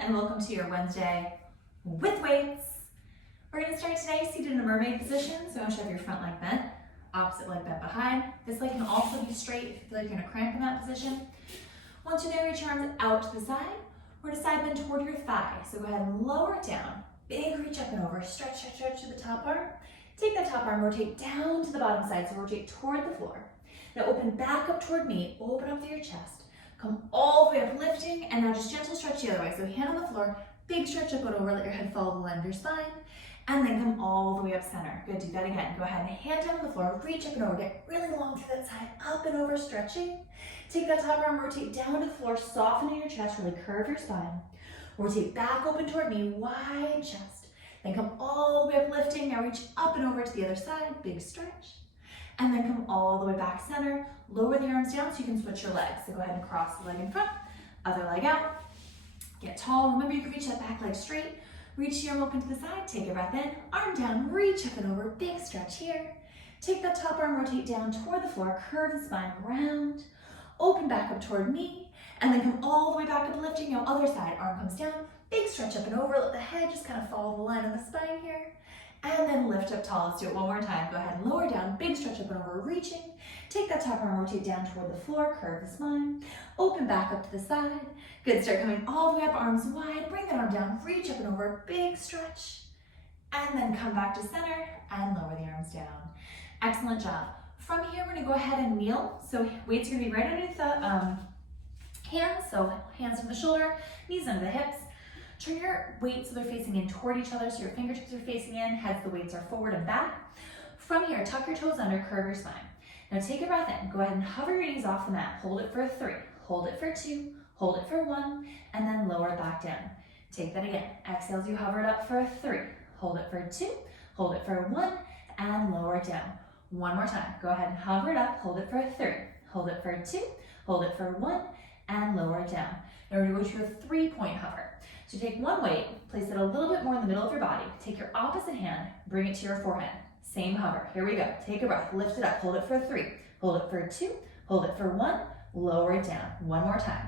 and welcome to your Wednesday with weights. We're going to start today seated in a mermaid position. So I want you to have your front leg bent, opposite leg bent behind. This leg can also be straight if you feel like you're going to cramp in that position. Once you're there, reach your arms out to the side. We're going to side bend toward your thigh. So go ahead and lower it down. Big reach up and over. Stretch, stretch, stretch to the top arm. Take that top arm, rotate down to the bottom side. So rotate toward the floor. Now open back up toward me. Open up through your chest. Come all the way up, lifting, and now just gentle stretch the other way. So hand on the floor, big stretch up and over, let your head follow the line of your spine, and then come all the way up center. Good, do that again. Go ahead and hand down on the floor, reach up and over, get really long through that side, up and over, stretching. Take that top arm, rotate down to the floor, softening your chest, really curve your spine. Rotate back open toward me, wide chest. Then come all the way up, lifting. Now reach up and over to the other side, big stretch. And then come all the way back center. Lower the arms down so you can switch your legs. So go ahead and cross the leg in front, other leg out. Get tall. Remember, you can reach that back leg straight. Reach the arm open to the side. Take a breath in. Arm down. Reach up and over. Big stretch here. Take that top arm. Rotate down toward the floor. Curve the spine. Round. Open back up toward me. And then come all the way back up, lifting. Now, other side. Arm comes down. Big stretch up and over. Let the head just kind of follow the line of the spine here. And then lift up tall. Let's do it one more time. Go ahead and lower down. Big stretch up and over. Reaching. Take that top arm, rotate down toward the floor, curve the spine, open back up to the side. Good, start coming all the way up, arms wide, bring that arm down, reach up and over, big stretch, and then come back to center and lower the arms down. Excellent job. From here, we're gonna go ahead and kneel. So weights are gonna be right underneath the hands, so hands to the shoulder, knees under the hips. Turn your weights so they're facing in toward each other, so your fingertips are facing in, heads the weights are forward and back. From here, tuck your toes under, curve your spine. Now take a breath in. Go ahead and hover your knees off the mat. Hold it for 3, hold it for 2, hold it for 1, and then lower it back down. Take that again. Exhale as you hover it up for 3, hold it for 2, hold it for 1, and lower it down. One more time. Go ahead and hover it up, hold it for 3, hold it for 2, hold it for 1, and lower it down. Now we're going to go to a 3-point hover. So take one weight, place it a little bit more in the middle of your body. Take your opposite hand, bring it to your forehead. Same hover. Here we go. Take a breath. Lift it up. Hold it for 3. Hold it for 2. Hold it for 1. Lower it down. One more time.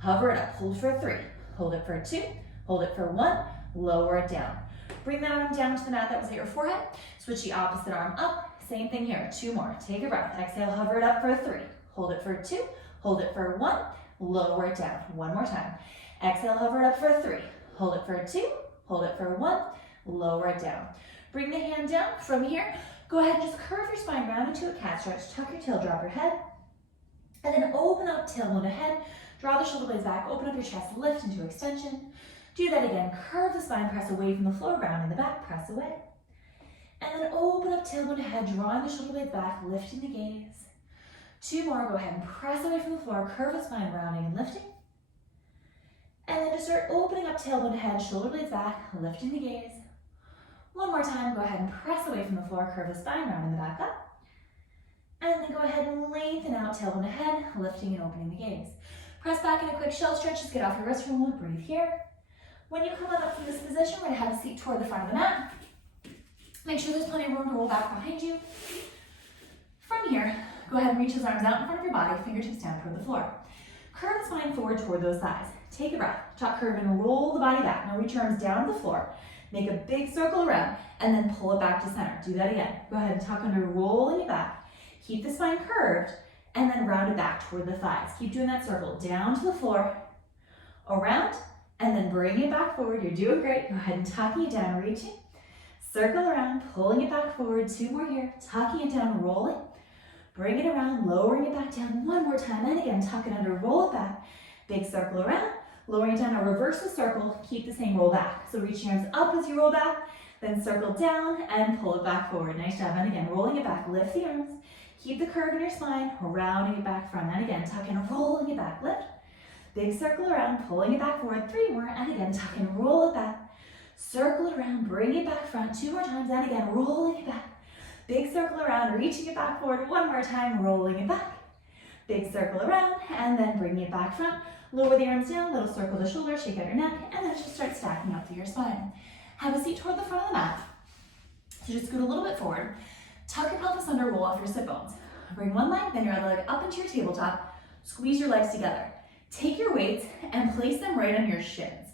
Hover it up. Hold for 3. Hold it for 2. Hold it for 1. Lower it down. Bring that arm down to the mat that was at your forehead. Switch the opposite arm up. Same thing here. 2 more. Take a breath. Exhale. Hover it up for 3. Hold it for 2. Hold it for 1. Lower it down. One more time. Exhale. Hover it up for 3. Hold it for 2. Hold it for 1. Lower it down. Bring the hand down. From here, go ahead and just curve your spine round into a cat stretch. Tuck your tail, drop your head. And then open up, tailbone ahead. Draw the shoulder blades back, open up your chest, lift into extension. Do that again. Curve the spine, press away from the floor, round in the back, press away. And then open up, tailbone ahead, drawing the shoulder blades back, lifting the gaze. 2 more, go ahead and press away from the floor, curve the spine, rounding and lifting. And then just start opening up, tailbone ahead, shoulder blades back, lifting the gaze. One more time, go ahead and press away from the floor, curve the spine, rounding the back up. And then go ahead and lengthen out, tailbone ahead, lifting and opening the gaze. Press back in a quick shell stretch, just get off your wrist for a moment, breathe here. When you come up from this position, we're gonna have a seat toward the front of the mat. Make sure there's plenty of room to roll back behind you. From here, go ahead and reach those arms out in front of your body, fingertips down toward the floor. Curve the spine forward toward those thighs. Take a breath, tuck, curve, and roll the body back. Now reach your arms down to the floor. Make a big circle around and then pull it back to center. Do that again. Go ahead and tuck under, rolling it back. Keep the spine curved and then round it back toward the thighs. Keep doing that circle down to the floor, around, and then bring it back forward. You're doing great. Go ahead and tucking it down, reaching. Circle around, pulling it back forward. 2 more here. Tucking it down, rolling. Bring it around, lowering it back down. One more time. And again, tuck it under, roll it back. Big circle around. Lowering it down, now reverse the circle, keep the same roll back. So reach your arms up as you roll back, then circle down and pull it back forward. Nice job. And again, rolling it back, lift the arms, keep the curve in your spine, rounding it back front. And again, tuck and rolling it back, lift. Big circle around, pulling it back forward. 3 more, and again, tuck and roll it back. Circle around, bring it back front. 2 more times, and again, rolling it back. Big circle around, reaching it back forward. 1 more time, rolling it back. Big circle around, and then bring it back front. Lower the arms down, little circle the shoulder, shake out your neck, and then just start stacking up through your spine. Have a seat toward the front of the mat. So just scoot a little bit forward. Tuck your pelvis under, roll off your sit bones. Bring one leg, then your other leg up into your tabletop. Squeeze your legs together. Take your weights and place them right on your shins.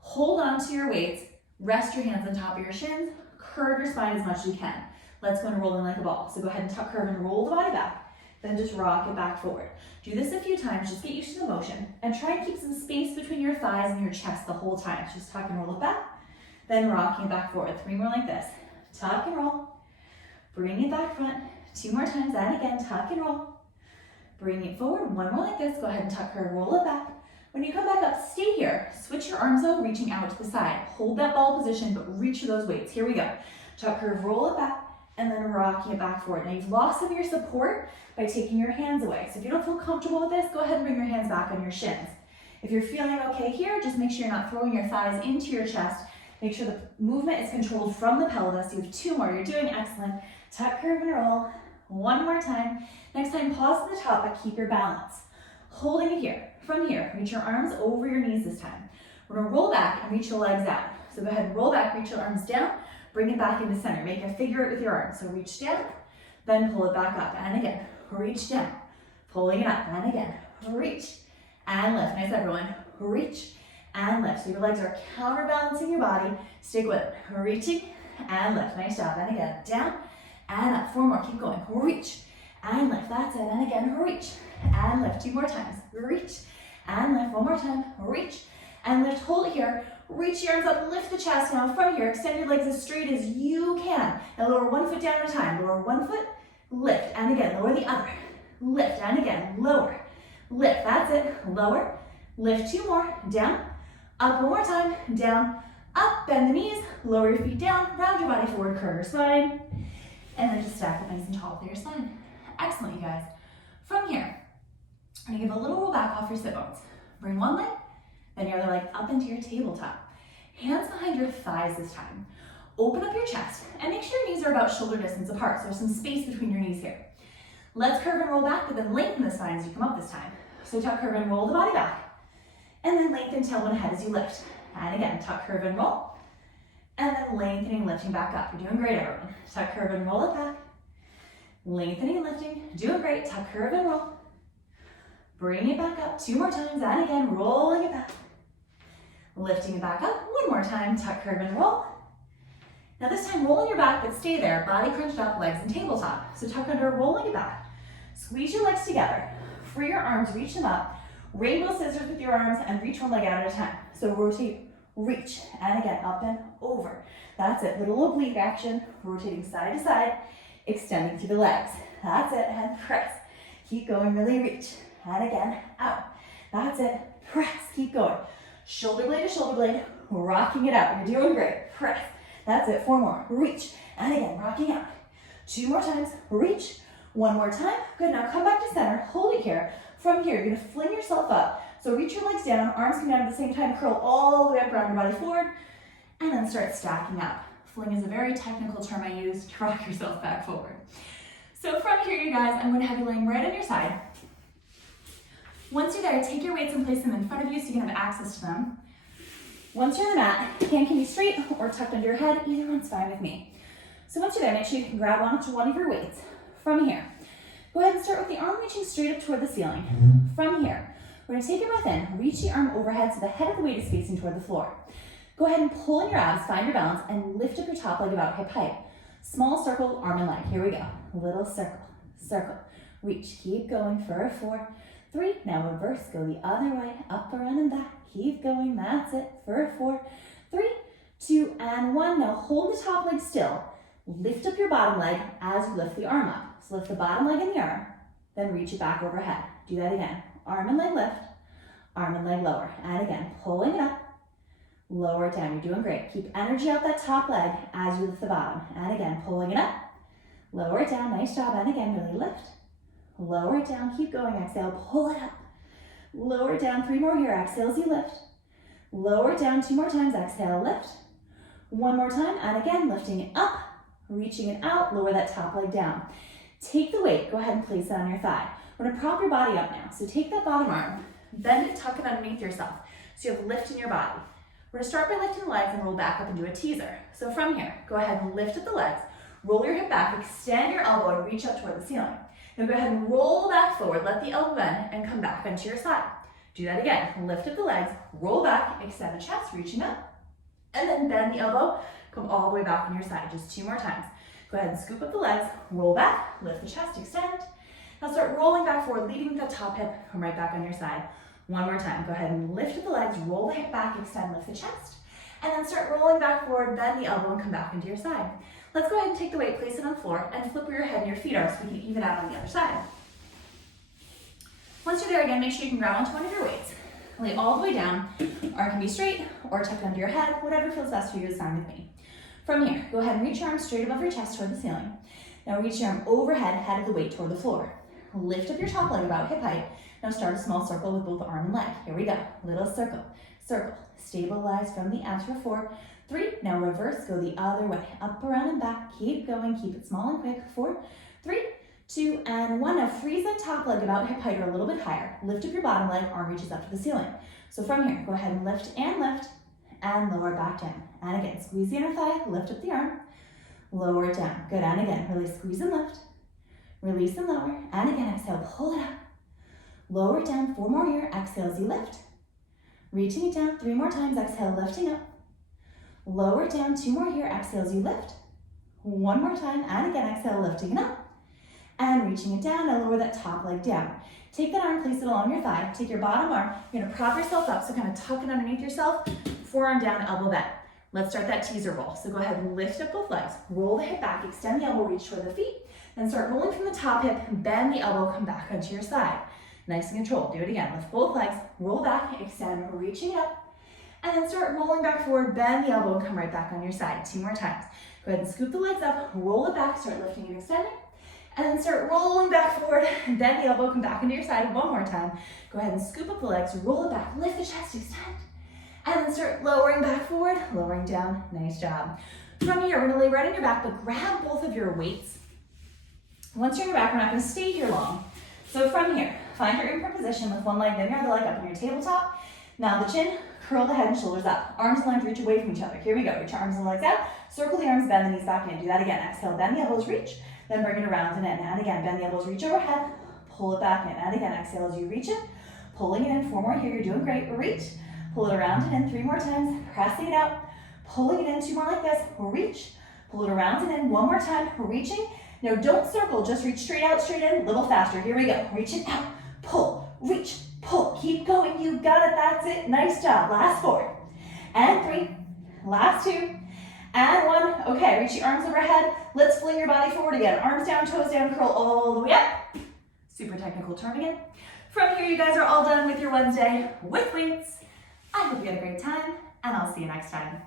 Hold on to your weights, rest your hands on top of your shins, curve your spine as much as you can. Let's go and roll in like a ball. So go ahead and tuck, curve, and roll the body back. Then just rock it back forward. Do this a few times, just get used to the motion, and try and keep some space between your thighs and your chest the whole time. Just tuck and roll it back, then rocking it back forward. 3 more like this. Tuck and roll, bring it back front. 2 more times, and again, tuck and roll. Bring it forward, 1 more like this. Go ahead and tuck, curve, roll it back. When you come back up, stay here. Switch your arms out, reaching out to the side. Hold that ball position, but reach for those weights. Here we go. Tuck, curve, roll it back, and then rocking it back forward. Now you've lost some of your support by taking your hands away. So if you don't feel comfortable with this, go ahead and bring your hands back on your shins. If you're feeling okay here, just make sure you're not throwing your thighs into your chest. Make sure the movement is controlled from the pelvis. You have 2 more, you're doing excellent. Tuck, curve, and roll. 1 more time. Next time, pause at the top, but keep your balance. Holding it here. From here, reach your arms over your knees this time. We're gonna roll back and reach your legs out. So go ahead and roll back, reach your arms down, bring it back into center. Make a figure eight with your arms. So reach down, then pull it back up, and again, reach down, pulling it up, and again, reach, and lift. Nice, everyone. Reach, and lift. So your legs are counterbalancing your body. Stick with it. Reaching, and lift. Nice job. And again, down, and up. 4 more, keep going. Reach, and lift. That's it. And again, reach, and lift. 2 more times. Reach, and lift. 1 more time. Reach, and lift. Hold it here. Reach your arms up, lift the chest. Now from here, extend your legs as straight as you can. Now lower 1 foot down at a time. Lower 1 foot, lift, and again, lower the other. Lift, and again, lower, lift. That's it. Lower, lift. 2 more, down, up 1 more time, down, up, bend the knees, lower your feet down, round your body forward, curve your spine, and then just stack it nice and tall with your spine. Excellent, you guys. From here, I'm gonna give a little roll back off your sit bones. Bring 1 leg, then your other leg up into your tabletop. Hands behind your thighs this time. Open up your chest and make sure your knees are about shoulder distance apart, so there's some space between your knees here. Let's curve and roll back, but then lengthen the spine as you come up this time. So tuck, curve, and roll the body back. And then lengthen tailbone ahead as you lift. And again, tuck, curve, and roll. And then lengthening, lifting back up. You're doing great, everyone. Tuck, curve, and roll it back. Lengthening and lifting. Doing great. Tuck, curve, and roll. Bring it back up 2 more times, and again, rolling it back. Lifting it back up 1 more time, tuck, curve, and roll. Now this time, roll on your back, but stay there. Body crunched up, legs and tabletop. So tuck under, rolling it back. Squeeze your legs together. Free your arms, reach them up. Rainbow scissors with your arms, and reach 1 leg out at a time. So rotate, reach, and again, up and over. That's it, little oblique action, rotating side to side, extending through the legs. That's it, and press. Keep going, really reach. And again, out. That's it. Press. Keep going. Shoulder blade to shoulder blade. Rocking it out. You're doing great. Press. That's it. 4 more. Reach. And again, rocking out. 2 more times. Reach. 1 more time. Good. Now come back to center. Hold it here. From here, you're going to fling yourself up. So reach your legs down. Arms come down at the same time. Curl all the way up around your body forward. And then start stacking up. Fling is a very technical term I use to rock yourself back forward. So from here, you guys, I'm going to have you laying right on your side. Once you're there, take your weights and place them in front of you so you can have access to them. Once you're on the mat, hand can be straight or tucked under your head. Either one's fine with me. So once you're there, make sure you can grab onto one of your weights. From here, go ahead and start with the arm reaching straight up toward the ceiling. From here, we're going to take a breath in, reach the arm overhead so the head of the weight is facing toward the floor. Go ahead and pull in your abs, find your balance, and lift up your top leg about hip height. Small circle, arm and leg. Here we go. Little circle, circle. Reach. Keep going for 4, 3, now reverse, go the other way, up, around, and back. Keep going, that's it, for 4, 3, 2, and 1. Now hold the top leg still. Lift up your bottom leg as you lift the arm up. So lift the bottom leg and the arm, then reach it back overhead. Do that again. Arm and leg lift, arm and leg lower. And again, pulling it up, lower it down. You're doing great. Keep energy out that top leg as you lift the bottom. And again, pulling it up, lower it down. Nice job. And again, really lift. Lower it down, keep going, exhale, pull it up. Lower it down, 3 more here, exhale as you lift. Lower it down 2 more times, exhale, lift. 1 more time, and again, lifting it up, reaching it out, lower that top leg down. Take the weight, go ahead and place it on your thigh. We're gonna prop your body up now. So take that bottom arm, bend it, tuck it underneath yourself. So you have lift in your body. We're gonna start by lifting the legs and roll back up into a teaser. So from here, go ahead and lift at the legs, roll your hip back, extend your elbow and reach up toward the ceiling. Now go ahead and roll back forward, let the elbow bend and come back onto your side. Do that again. Lift up the legs, roll back, extend the chest, reaching up, and then bend the elbow, come all the way back on your side. Just 2 more times. Go ahead and scoop up the legs, roll back, lift the chest, extend. Now start rolling back forward, leading with that top hip, come right back on your side. 1 more time. Go ahead and lift up the legs, roll the hip back, extend, lift the chest. And then start rolling back forward, bend the elbow, and come back into your side. Let's go ahead and take the weight, place it on the floor, and flip where your head and your feet are so we can even out on the other side. Once you're there again, make sure you can grab onto one of your weights. Lay all the way down. Arm can be straight or tucked under your head. Whatever feels best for you is fine with me. From here, go ahead and reach your arms straight above your chest toward the ceiling. Now reach your arm overhead, head of the weight toward the floor. Lift up your top leg about hip height. Now start a small circle with both arm and leg. Here we go. Little circle, circle. Stabilize from the abs for 4, 3. Now reverse, go the other way. Up, around, and back. Keep going, keep it small and quick. 4, 3, 2, and 1. Now freeze that top leg about hip height or a little bit higher. Lift up your bottom leg, arm reaches up to the ceiling. So from here, go ahead and lift, and lower back down. And again, squeeze the inner thigh, lift up the arm, lower it down. Good, and again, really squeeze and lift, release and lower, and again, exhale, pull it up. Lower it down, 4 more here, exhale as you lift. Reaching it down, 3 more times, exhale, lifting up. Lower it down, 2 more here, exhale as you lift. 1 more time, and again, exhale, lifting it up. And reaching it down, now lower that top leg down. Take that arm, place it along your thigh. Take your bottom arm, you're gonna prop yourself up, so kind of tuck it underneath yourself, forearm down, elbow bent. Let's start that teaser roll. So go ahead and lift up both legs, roll the hip back, extend the elbow, reach toward the feet, then start rolling from the top hip, bend the elbow, come back onto your side. Nice and controlled. Do it again. Lift both legs, roll back, extend, reaching up, and then start rolling back forward, bend the elbow, and come right back on your side. 2 more times. Go ahead and scoop the legs up, roll it back, start lifting and extending, and then start rolling back forward, bend the elbow, come back into your side. 1 more time. Go ahead and scoop up the legs, roll it back, lift the chest, extend, and then start lowering back forward, lowering down. Nice job. From here, we're gonna lay right on your back, but grab both of your weights. Once you're on your back, we're not gonna stay here long. So from here, find your improved position with one leg, then your other leg up on your tabletop. Now the chin, curl the head and shoulders up. Arms and legs reach away from each other. Here we go. Reach your arms and legs out. Circle the arms, bend the knees back in. Do that again. Exhale, bend the elbows, reach. Then bring it around and in. And again, bend the elbows, reach overhead. Pull it back in. And again, exhale as you reach it. Pulling it in. 4 more here. You're doing great. Reach. Pull it around and in. 3 more times. Pressing it out. Pulling it in. 2 more like this. Reach. Pull it around and in. 1 more time. Reaching. Now don't circle. Just reach straight out, straight in. A little faster. Here we go. Reach it out. Pull. Reach. Pull. Keep going. You got it. That's it. Nice job. Last 4. And 3. Last 2. And 1. Okay, reach your arms overhead. Let's fling your body forward again. Arms down, toes down, curl all the way up. Super technical term again. From here, you guys are all done with your Wednesday with weights. I hope you had a great time, and I'll see you next time.